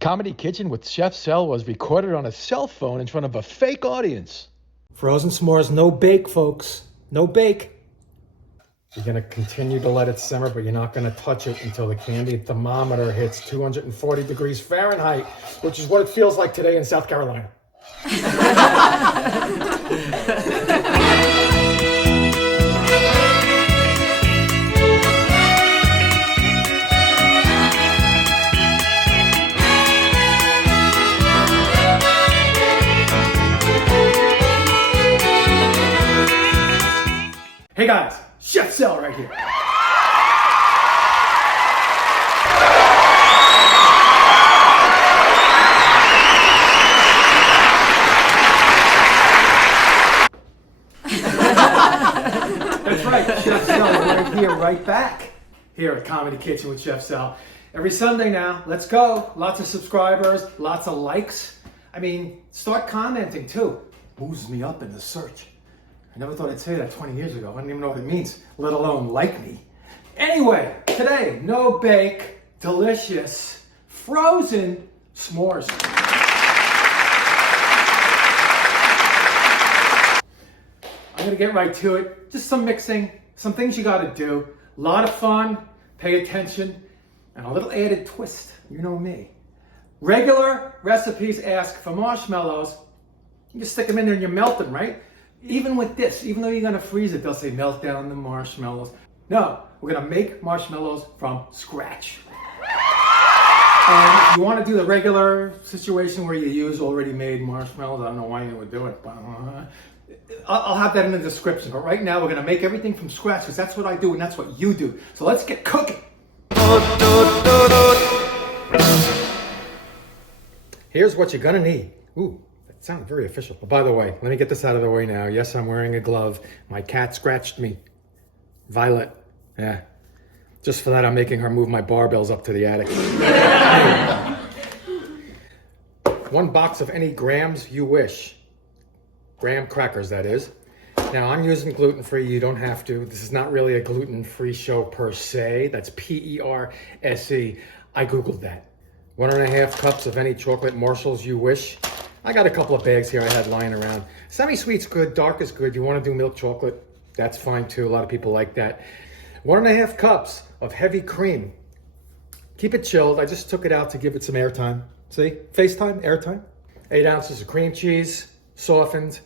Comedy Kitchen with Chef Sel was recorded on a cell phone in front of a fake audience. Frozen s'mores, no bake, folks. No bake. You're gonna continue to let it simmer, but you're not gonna touch it until the candy thermometer hits 240 degrees Fahrenheit, which is what it feels like today in South Carolina. Hey guys, Chef Sel right here. That's right, Chef Sel right here, right back here at Comedy Kitchen with Chef Sel. Every Sunday now, let's go. Lots of subscribers, lots of likes. I mean, start commenting too. Boosts me up in the search. I never thought I'd say that 20 years ago. I don't even know what it means, let alone like me. Anyway, today, no bake, delicious, frozen s'mores. I'm gonna get right to it. Just some mixing, some things you gotta do. A lot of fun, pay attention, and a little added twist. You know me. Regular recipes ask for marshmallows. You just stick them in there and you're melting, right? Even with this, even though you're gonna freeze it, they'll say melt down the marshmallows. No, we're gonna make marshmallows from scratch. And if you wanna do the regular situation where you use already made marshmallows, I don't know why you would do it, but I'll have that in the description. But right now we're gonna make everything from scratch because that's what I do and that's what you do. So let's get cooking. Here's what you're gonna need. Ooh. It sounds very official. But by the way, let me get this out of the way now. Yes, I'm wearing a glove. My cat scratched me. Violet. Yeah. Just for that, I'm making her move my barbells up to the attic. 1 box of any grams you wish. Graham crackers, that is. Now, I'm using gluten-free. You don't have to. This is not really a gluten-free show per se. That's P-E-R-S-E. I Googled that. 1.5 cups of any chocolate Marshalls you wish. I got a couple of bags here I had lying around. Semi-sweet's good, dark is good. You want to do milk chocolate, that's fine too. A lot of people like that. 1.5 cups of heavy cream. Keep it chilled. I just took it out to give it some airtime. See? FaceTime, airtime. 8 ounces of cream cheese, softened.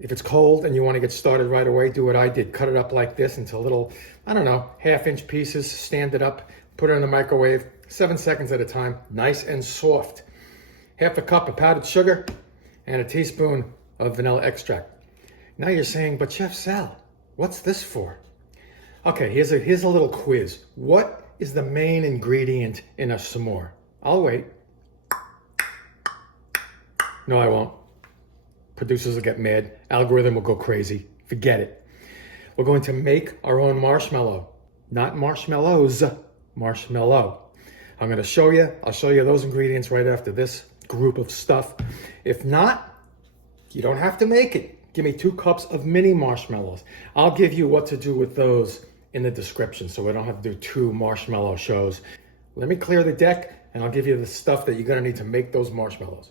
If it's cold and you want to get started right away, do what I did. Cut it up like this into little, I don't know, 1/2-inch pieces. Stand it up, put it in the microwave, 7 seconds at a time. Nice and soft. 1/2 cup of powdered sugar, and a teaspoon of vanilla extract. Now you're saying, but Chef Sel, what's this for? Okay, here's a little quiz. What is the main ingredient in a s'more? I'll wait. No, I won't. Producers will get mad. Algorithm will go crazy. Forget it. We're going to make our own marshmallow. Not marshmallows, marshmallow. I'm gonna show you. I'll show you those ingredients right after this group of stuff. If not, you don't have to make it. Give me 2 cups of mini marshmallows. I'll give you what to do with those in the description so we don't have to do 2 marshmallow shows. Let me clear the deck and I'll give you the stuff that you're gonna need to make those marshmallows.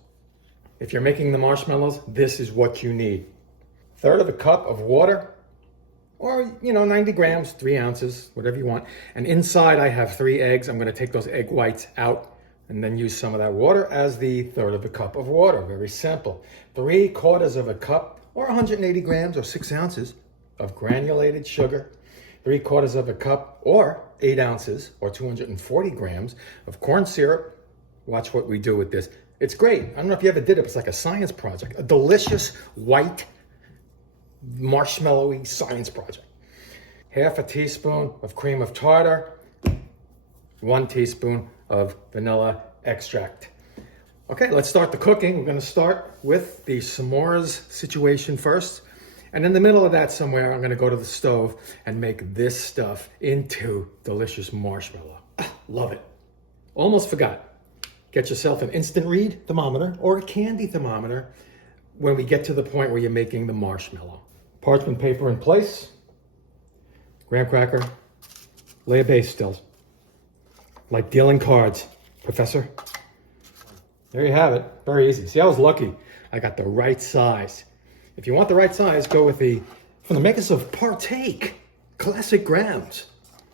If you're making the marshmallows, this is what you need. 1/3 cup of water, or 90 grams, 3 ounces, whatever you want. And inside I have 3 eggs. I'm gonna take those egg whites out and then use some of that water as the 1/3 cup of water. Very simple. 3/4 cup, or 180 grams, or 6 ounces of granulated sugar. 3/4 cup, or 8 ounces, or 240 grams of corn syrup. Watch what we do with this. It's great. I don't know if you ever did it, but it's like a science project. A delicious white marshmallowy science project. 1/2 teaspoon of cream of tartar. 1 teaspoon of vanilla extract. Okay, let's start the cooking. We're gonna start with the s'mores situation first. And in the middle of that somewhere, I'm gonna go to the stove and make this stuff into delicious marshmallow. Love it. Almost forgot. Get yourself an instant read thermometer or a candy thermometer when we get to the point where you're making the marshmallow. Parchment paper in place, graham cracker, lay a base still. Like dealing cards, Professor. There you have it. Very easy. See, I was lucky. I got the right size. If you want the right size, go with from the makers of Partake, classic grams.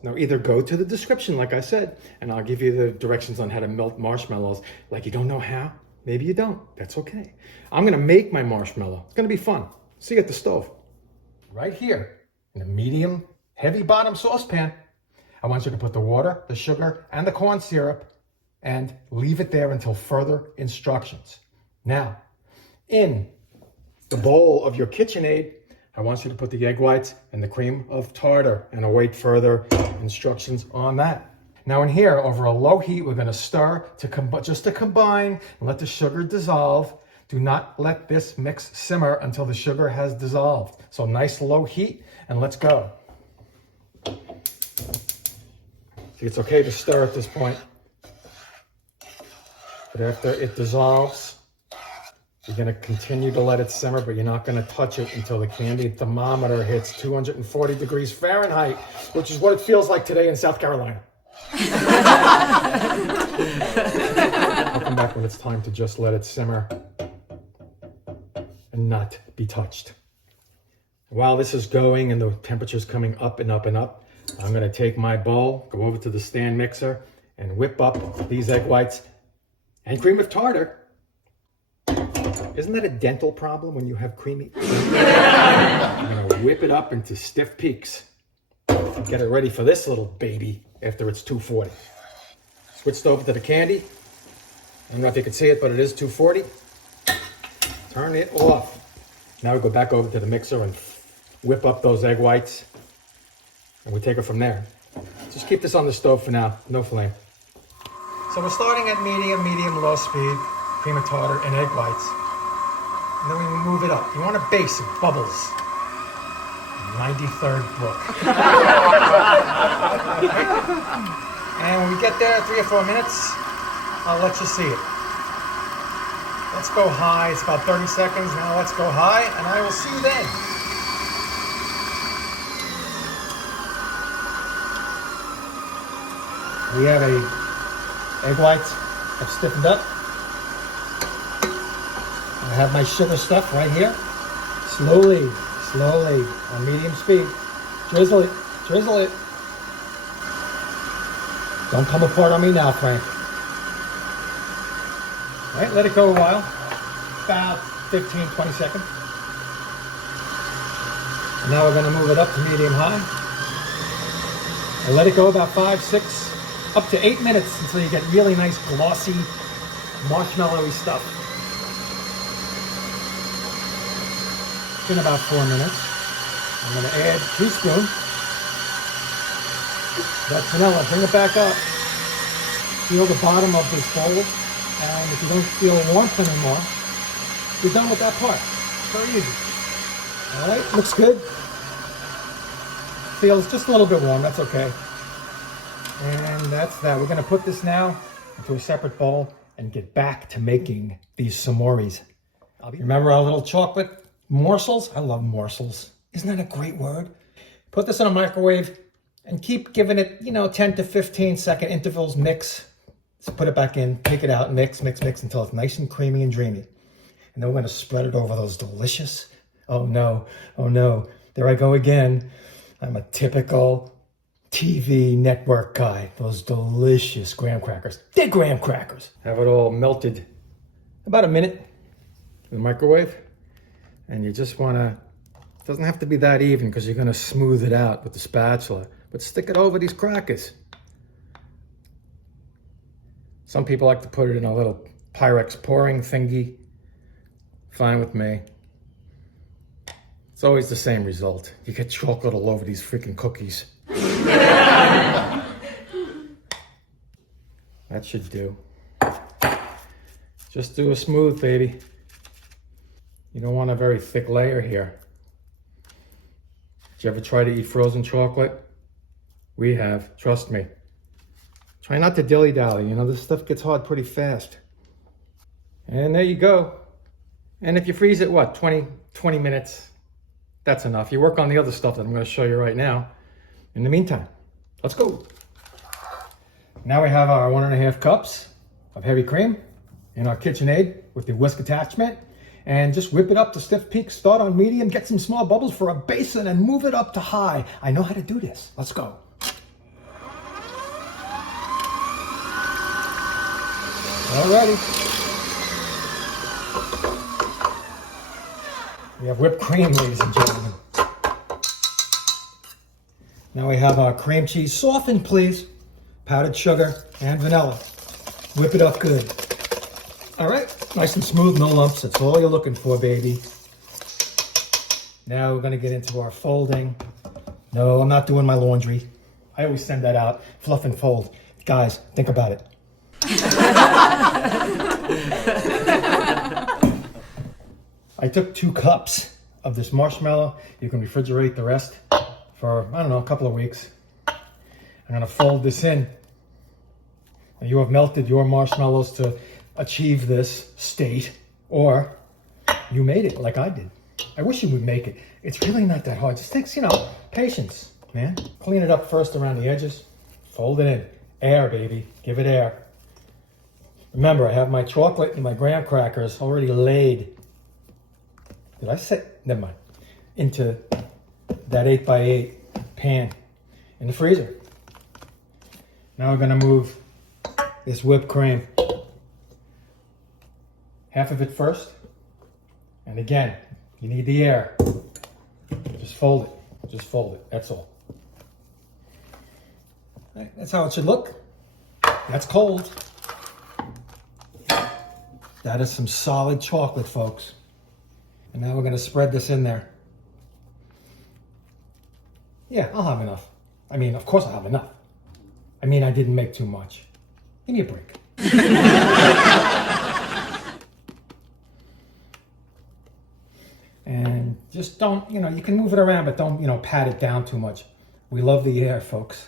Now either go to the description, like I said, and I'll give you the directions on how to melt marshmallows. Like you don't know how, maybe you don't. That's okay. I'm gonna make my marshmallow. It's gonna be fun. See you at the stove. Right here, in a medium, heavy bottom saucepan, I want you to put the water, the sugar, and the corn syrup and leave it there until further instructions. Now, in the bowl of your KitchenAid, I want you to put the egg whites and the cream of tartar and await further instructions on that. Now in here, over a low heat, we're gonna stir just to combine and let the sugar dissolve. Do not let this mix simmer until the sugar has dissolved. So nice low heat, and let's go. See, it's okay to stir at this point. But after it dissolves, you're gonna continue to let it simmer, but you're not gonna touch it until the candy thermometer hits 240 degrees Fahrenheit, which is what it feels like today in South Carolina. I'll come back when it's time to just let it simmer and not be touched. While this is going and the temperature's coming up and up and up, I'm gonna take my bowl, go over to the stand mixer, and whip up these egg whites and cream of tartar. Isn't that a dental problem when you have creamy? I'm gonna whip it up into stiff peaks. Get it ready for this little baby after it's 240. Switched over to the candy. I don't know if you can see it, but it is 240. Turn it off. Now we go back over to the mixer and whip up those egg whites. And we take it from there. Just keep this on the stove for now, no flame. So we're starting at medium, low speed, cream of tartar and egg whites. And then we move it up. You want a base of bubbles. 93rd Brook. And when we get there, 3 or 4 minutes, I'll let you see it. Let's go high. It's about 30 seconds. Now let's go high, and I will see you then. We have egg whites have stiffened up. I have my sugar stuff right here. Slowly on medium speed. Drizzle it. Don't come apart on me now, Frank. All right, let it go a while. About 15, 20 seconds. And now we're gonna move it up to medium high. And let it go about 5, 6, up to 8 minutes until you get really nice glossy, marshmallowy stuff. It's been about 4 minutes. I'm gonna add a teaspoon. That's vanilla. Bring it back up. Feel the bottom of this bowl. And if you don't feel warmth anymore, you're done with that part. Very easy. All right, looks good. Feels just a little bit warm, that's okay. And that's that. We're gonna put this now into a separate bowl and get back to making these s'mores. Remember our little chocolate morsels? I love morsels. Isn't that a great word? Put this in a microwave and keep giving it, 10 to 15 second intervals, mix. So put it back in, take it out, mix until it's nice and creamy and dreamy. And then we're gonna spread it over those delicious, oh no, there I go again. I'm a typical TV network guy. Those delicious graham crackers. They're graham crackers. Have it all melted about a minute in the microwave. And you just wanna, it doesn't have to be that even because you're gonna smooth it out with the spatula, but stick it over these crackers. Some people like to put it in a little Pyrex pouring thingy. Fine with me. It's always the same result. You get chocolate all over these freaking cookies. That should do. Just do a smooth, baby. You don't want a very thick layer here. Did you ever try to eat frozen chocolate? We have, trust me. Try not to dilly-dally, this stuff gets hard pretty fast. And there you go. And if you freeze it, 20 minutes, that's enough. You work on the other stuff that I'm gonna show you right now. In the meantime, let's go. Now we have our 1.5 cups of heavy cream. in our KitchenAid with the whisk attachment. And just whip it up to stiff peak, start on medium, get some small bubbles for a basin and move it up to high. I know how to do this. Let's go. Alrighty. We have whipped cream, ladies and gentlemen. Now we have our cream cheese. Soften, please. Powdered sugar and vanilla. Whip it up good. All right, nice and smooth, no lumps. That's all you're looking for, baby. Now we're gonna get into our folding. No, I'm not doing my laundry. I always send that out, fluff and fold. Guys, think about it. I took 2 cups of this marshmallow. You can refrigerate the rest for, I don't know, a couple of weeks. I'm gonna fold this in. Now you have melted your marshmallows to achieve this state, or you made it like I did. I wish you would make it. It's really not that hard. It just takes, patience, man. Clean it up first around the edges. Fold it in. Air, baby. Give it air. Remember, I have my chocolate and my graham crackers already laid. Did I set? Never mind. Into that 8x8 pan in the freezer. Now we're gonna move this whipped cream. Half of it first. And again, you need the air. Just fold it. Just fold it. That's all. Right, that's how it should look. That's cold. That is some solid chocolate, folks. And now we're going to spread this in there. Yeah, I'll have enough. I mean, of course I'll have enough. I mean, I didn't make too much. Give me a break. And just don't, you can move it around, but don't, pat it down too much. We love the air, folks.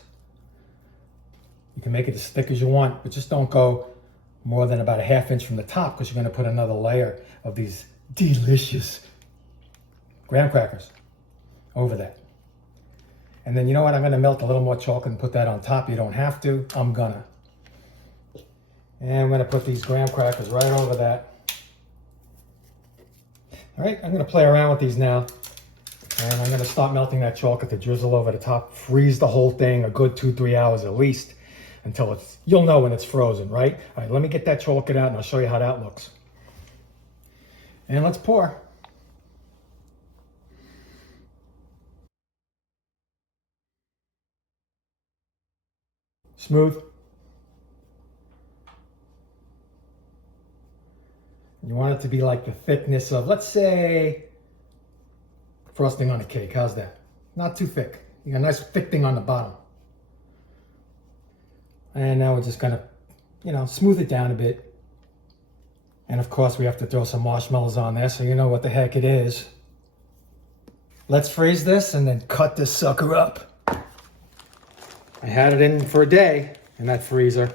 You can make it as thick as you want, but just don't go more than about a ½ inch from the top, because you're going to put another layer of these delicious graham crackers over that. And then you know what? I'm going to melt a little more chocolate and put that on top. You don't have to. I'm gonna. And I'm going to put these graham crackers right over that. All right, I'm going to play around with these now. And I'm going to start melting that chocolate to drizzle over the top. Freeze the whole thing a good 2-3 hours at least until you'll know when it's frozen, right? All right, let me get that chocolate out and I'll show you how that looks. And let's pour. Smooth. You want it to be like the thickness of, let's say, frosting on a cake. How's that? Not too thick. You got a nice thick thing on the bottom. And now we're just gonna, smooth it down a bit. And of course we have to throw some marshmallows on there so you know what the heck it is. Let's freeze this and then cut this sucker up. I had it in for a day in that freezer.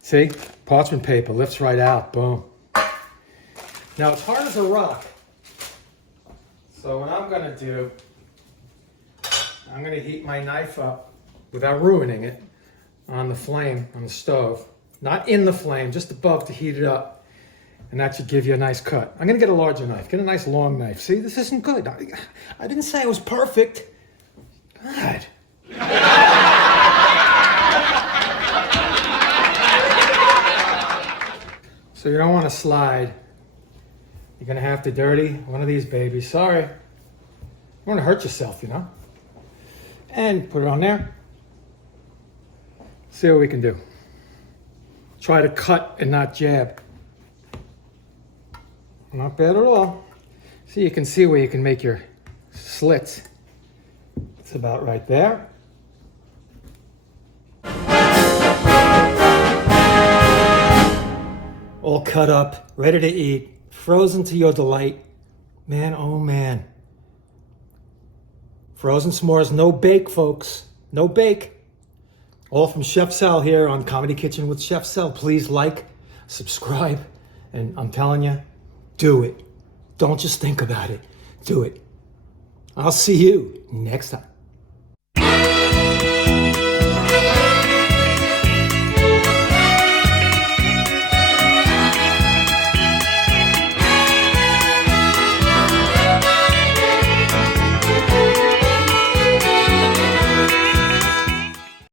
See? Parchment paper lifts right out. Boom. Now it's hard as a rock. So what I'm gonna do, I'm gonna heat my knife up without ruining it on the flame, on the stove. Not in the flame, just above to heat it up. And that should give you a nice cut. I'm gonna get a larger knife, get a nice long knife. See, this isn't good. I didn't say it was perfect. God. So you don't wanna slide. You're gonna have to dirty one of these babies. Sorry. You wanna hurt yourself, And put it on there. See what we can do. Try to cut and not jab. Not bad at all. See, you can see where you can make your slits. It's about right there. All cut up, ready to eat. Frozen to your delight. Man, oh man. Frozen s'mores, no bake, folks. No bake. All from Chef Sal here on Comedy Kitchen with Chef Sal. Please like, subscribe, and I'm telling you, do it. Don't just think about it. Do it. I'll see you next time.